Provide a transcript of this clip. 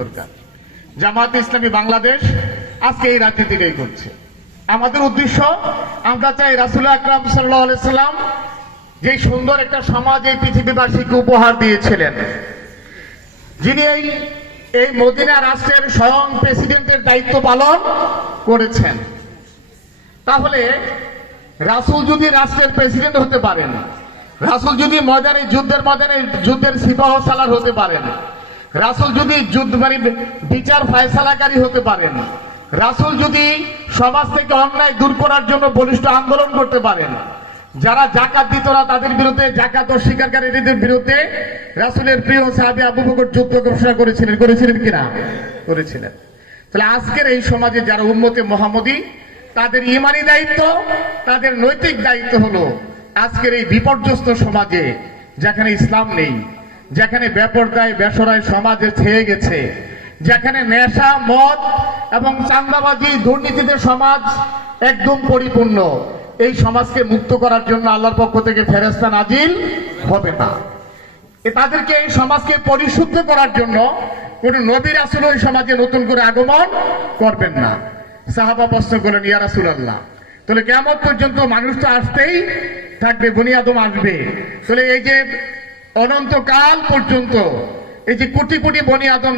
দরকার। জামায়াতে ইসলামী বাংলাদেশ আজকে এই রাজনীতিটাই করছে। আমাদের উদ্দেশ্য, আমরা চাই রাসূল আকরাম সাল্লাল্লাহু আলাইহি সাল্লাম যে সুন্দর একটা সমাজ এই পৃথিবীবাসীকে উপহার দিয়েছিলেন, যিনি এই মদিনা রাষ্ট্রের স্বয়ং প্রেসিডেন্টের দায়িত্ব পালন করেছেন, তাহলে রাসূল যদি রাষ্ট্রের প্রেসিডেন্ট হতে পারেন, রাসূল যদি যুদ্ধের সিপাহ সালার হতে পারেন, রাসূল যদি বিচার ফায়সালাকারী হতে পারেন, রাসূল যদি সমাজ থেকে অন্যায় দূর করার জন্য বলিষ্ঠ আন্দোলন করতে পারেন, যারা যাকাত দিত না তাদের বিরুদ্ধে, যাকাত অস্বীকারীদের বিরুদ্ধে রাসূলের প্রিয় সাহাবী আবু বকর যুদ্ধ ঘোষণা করেছিলেন কিনা? করেছিলেন। তাহলে আজকের এই সমাজে যারা উম্মতে মুহাম্মদী, তাদের ঈমানি দায়িত্ব, তাদের নৈতিক দায়িত্ব হলো আজকের এই বিপর্যস্ত সমাজে, যেখানে ইসলাম নেই, যেখানে বেপরদায় বেসরায় সমাজে ছেয়ে গেছে, যেখানে নেশা, মদ এবং চাঁদাবাজি, দুর্নীতিতে সমাজ একদম পরিপূর্ণ, এই সমাজকে মুক্ত করার জন্য আল্লাহর পক্ষ থেকে ফেরেশতা নাজিল হবে না। তাদেরকে, এই সমাজকে পরিশুদ্ধ করার জন্য কোন নবী রাসূল ওই সমাজে নতুন করে আগমন করবেন না। সাহাবা প্রশ্ন করলেন, ইয়া রাসূলুল্লাহ, তাহলে কিয়ামত পর্যন্ত মানুষ তো আসতেই থাকবে, বনি আদম আসবে, তাহলে এই যে অনন্তকাল পর্যন্ত এই যে কোটি কোটি বনি আদম